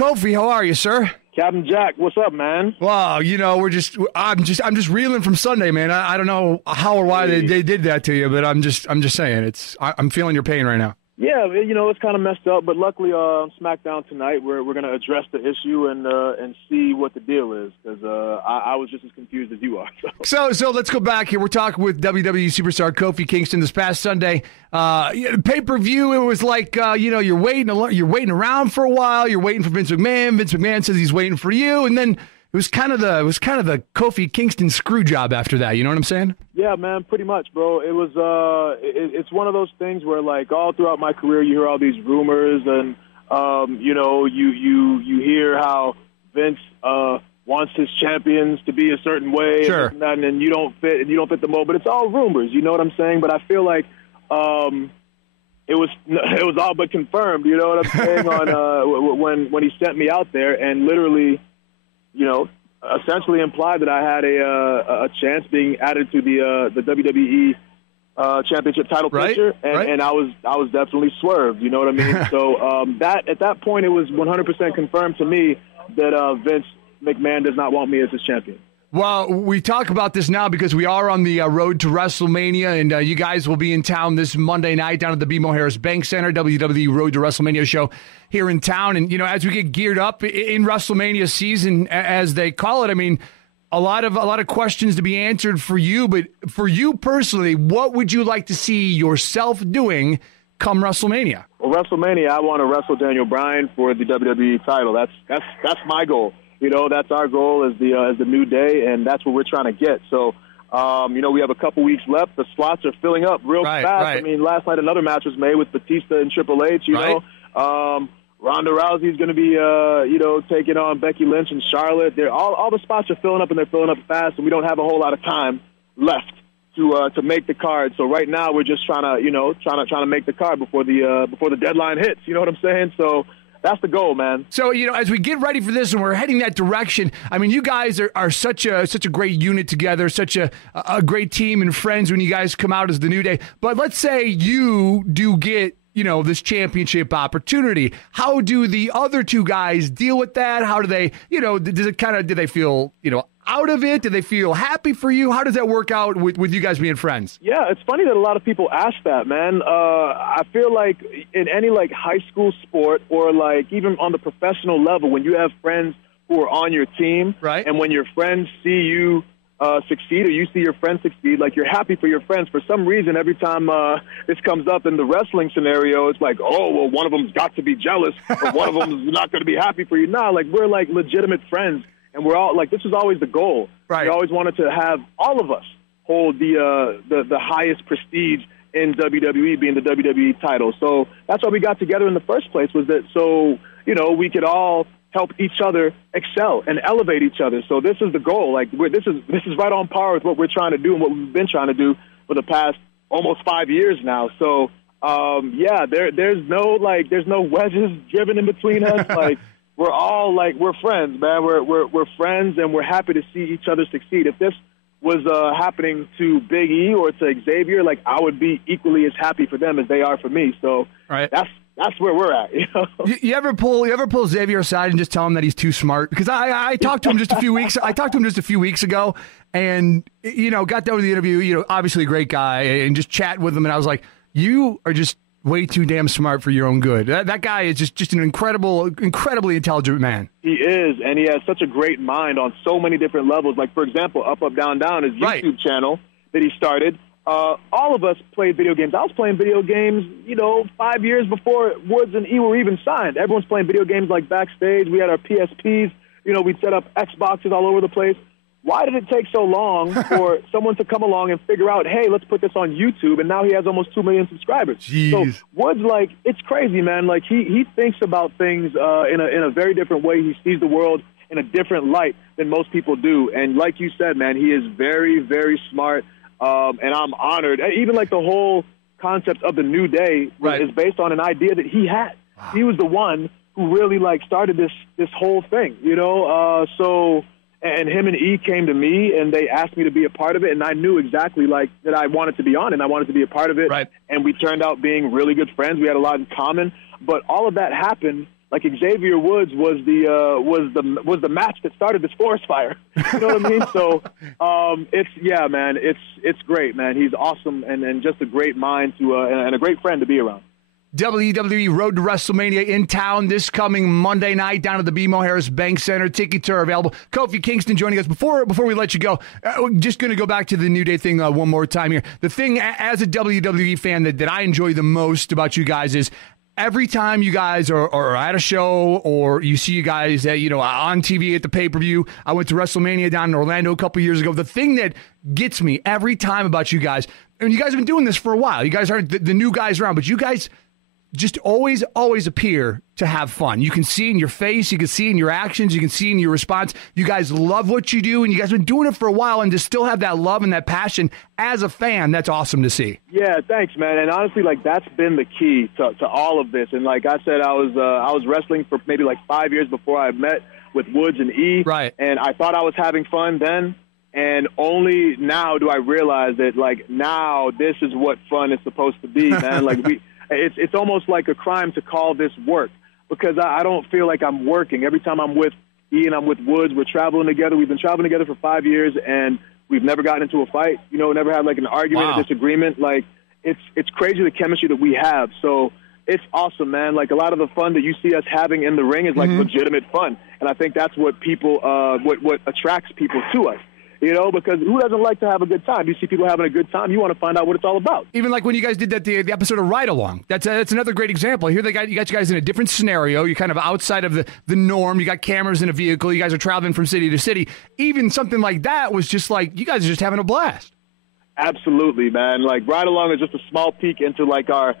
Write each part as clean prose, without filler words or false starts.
Kofi, how are you, sir? Captain Jack, what's up, man? Wow, I'm just reeling from Sunday, man. I don't know how or why they did that to you, but I'm just saying I'm feeling your pain right now. Yeah, it's kind of messed up, but luckily on SmackDown tonight we're going to address the issue and see what the deal is, because I was just as confused as you are. So let's go back here. We're talking with WWE Superstar Kofi Kingston this past Sunday. Pay-per-view, it was like you're waiting around for a while. You're waiting for Vince McMahon. Vince McMahon says he's waiting for you, and then it was kind of the Kofi Kingston screw job after that. You know what I'm saying? Yeah, man, pretty much, bro. It was it's one of those things where, like, all throughout my career, you hear all these rumors, and you hear how Vince wants his champions to be a certain way, sure, and then you don't fit the mold. But it's all rumors, you know what I'm saying? But I feel like it was all but confirmed. You know what I'm saying? On when he sent me out there and literally, essentially implied that I had a chance being added to the WWE championship title picture, and I was definitely swerved. You know what I mean? So that at that point, it was 100% confirmed to me that Vince McMahon does not want me as his champion. Well, we talk about this now because we are on the road to WrestleMania, and you guys will be in town this Monday night down at the BMO Harris Bank Center, WWE Road to WrestleMania show here in town. And, as we get geared up in WrestleMania season, as they call it, I mean, a lot of questions to be answered for you. But for you personally, what would you like to see yourself doing come WrestleMania? Well, WrestleMania, I want to wrestle Daniel Bryan for the WWE title. That's my goal. That's our goal as the New Day, and that's what we're trying to get. So, we have a couple weeks left. The slots are filling up real fast. Right. I mean, last night another match was made with Batista and Triple H, Ronda Rousey's going to be, taking on Becky Lynch and Charlotte. All the spots are filling up, and they're filling up fast, and we don't have a whole lot of time left to make the card. So right now we're just trying to make the card before the deadline hits. You know what I'm saying? So that's the goal, man. So, as we get ready for this and we're heading that direction, I mean, you guys are such a great unit together, such a great team and friends when you guys come out as the New Day. But let's say you do get, this championship opportunity. How do the other two guys deal with that? How do they, do they feel, out of it? Do they feel happy for you? How does that work out with you guys being friends? Yeah, it's funny that a lot of people ask that, man. I feel like in any high school sport or even on the professional level, when you have friends who are on your team, right, and when your friends see you succeed or you see your friends succeed, you're happy for your friends. For some reason, every time this comes up in the wrestling scenario, it's like, oh, well, one of them's got to be jealous or one of them's not going to be happy for you. Nah, we're legitimate friends. And we're all this was always the goal. Right. We always wanted to have all of us hold the highest prestige in WWE, being the WWE title. So that's why we got together in the first place, was that so we could all help each other excel and elevate each other. So this is the goal. This is right on par with what we're trying to do and what we've been trying to do for the past almost 5 years now. So there's no wedges driven in between us. We're all we're friends, man. We're friends, and we're happy to see each other succeed. If this was happening to Big E or to Xavier, I would be equally as happy for them as they are for me. So that's where we're at. You ever pull Xavier aside and just tell him that he's too smart? Because I talked to him just a few weeks. I talked to him just a few weeks ago, and got done with the interview. Obviously a great guy, and just chat with him, and I was like, you are just way too damn smart for your own good. That guy is just an incredibly intelligent man. He is, and he has such a great mind on so many different levels. For example, Up, Up, Down, Down, his YouTube channel that he started. All of us played video games. I was playing video games, 5 years before Woods and E were even signed. Everyone's playing video games backstage. We had our PSPs. We'd set up Xboxes all over the place. Why did it take so long for someone to come along and figure out, hey, let's put this on YouTube, and now he has almost 2 million subscribers? Jeez. So Woods, it's crazy, man. He thinks about things in a very different way. He sees the world in a different light than most people do. And like you said, man, he is very, very smart, and I'm honored. Even the whole concept of the New Day is based on an idea that he had. Wow. He was the one who really started this whole thing, And him and E came to me, and they asked me to be a part of it, and I knew exactly that I wanted to be on, and I wanted to be a part of it. Right. And we turned out being really good friends. We had a lot in common, but all of that happened like Xavier Woods was the match that started this forest fire. You know what I mean? So it's great, man. He's awesome and just a great mind and a great friend to be around. WWE Road to WrestleMania in town this coming Monday night down at the BMO Harris Bank Center. Tickets are available. Kofi Kingston joining us. Before we let you go, we're just going to go back to the New Day thing one more time here. The thing as a WWE fan that I enjoy the most about you guys is every time you guys are at a show or you see you guys on TV at the pay-per-view. I went to WrestleMania down in Orlando a couple years ago. The thing that gets me every time about you guys, and you guys have been doing this for a while. You guys aren't the new guys around, but you guys just always appear to have fun. You can see in your face, you can see in your actions, you can see in your response. You guys love what you do, and you guys have been doing it for a while, and to still have that love and that passion as a fan, that's awesome to see. Yeah, thanks, man. And honestly, like, that's been the key to all of this. And like I said, I was wrestling for maybe like 5 years before I met with Woods and E. Right. And I thought I was having fun then. And only now do I realize that, like, now this is what fun is supposed to be, man. Like, it's almost like a crime to call this work, because I don't feel like I'm working. Every time I'm with E and I'm with Woods, we're traveling together. We've been traveling together for 5 years, and we've never gotten into a fight. Never had like an argument, Wow. a disagreement. Like, it's crazy the chemistry that we have. So it's awesome, man. Like, a lot of the fun that you see us having in the ring is like legitimate fun, and I think that's what people what attracts people to us. Because who doesn't like to have a good time? You see people having a good time, you want to find out what it's all about. Even like when you guys did that the episode of Ride Along. That's another great example. Here you got you guys in a different scenario. You're kind of outside of the norm. You got cameras in a vehicle. You guys are traveling from city to city. Even something like that was just like, you guys are just having a blast. Absolutely, man. Like, Ride Along is just a small peek into like our,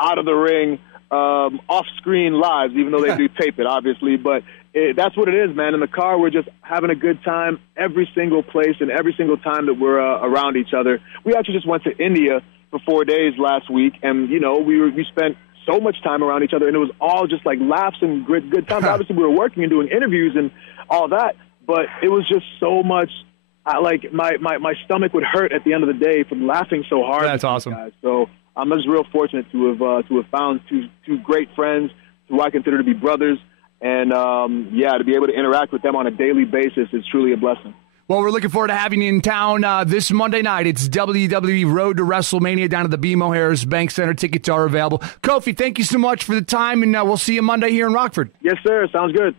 out of the ring, off-screen lives, even though they do tape it, obviously. But that's what it is, man. In the car, we're just having a good time every single place and every single time that we're around each other. We actually just went to India for 4 days last week, and, we spent so much time around each other, and it was all just like laughs and good times. Obviously, we were working and doing interviews and all that, but it was just so much. Like, my stomach would hurt at the end of the day from laughing so hard. That's awesome. Guys. So I'm just real fortunate to have found two great friends who I consider to be brothers. And, to be able to interact with them on a daily basis is truly a blessing. Well, we're looking forward to having you in town this Monday night. It's WWE Road to WrestleMania down at the BMO Harris Bank Center. Tickets are available. Kofi, thank you so much for the time, and we'll see you Monday here in Rockford. Yes, sir. Sounds good.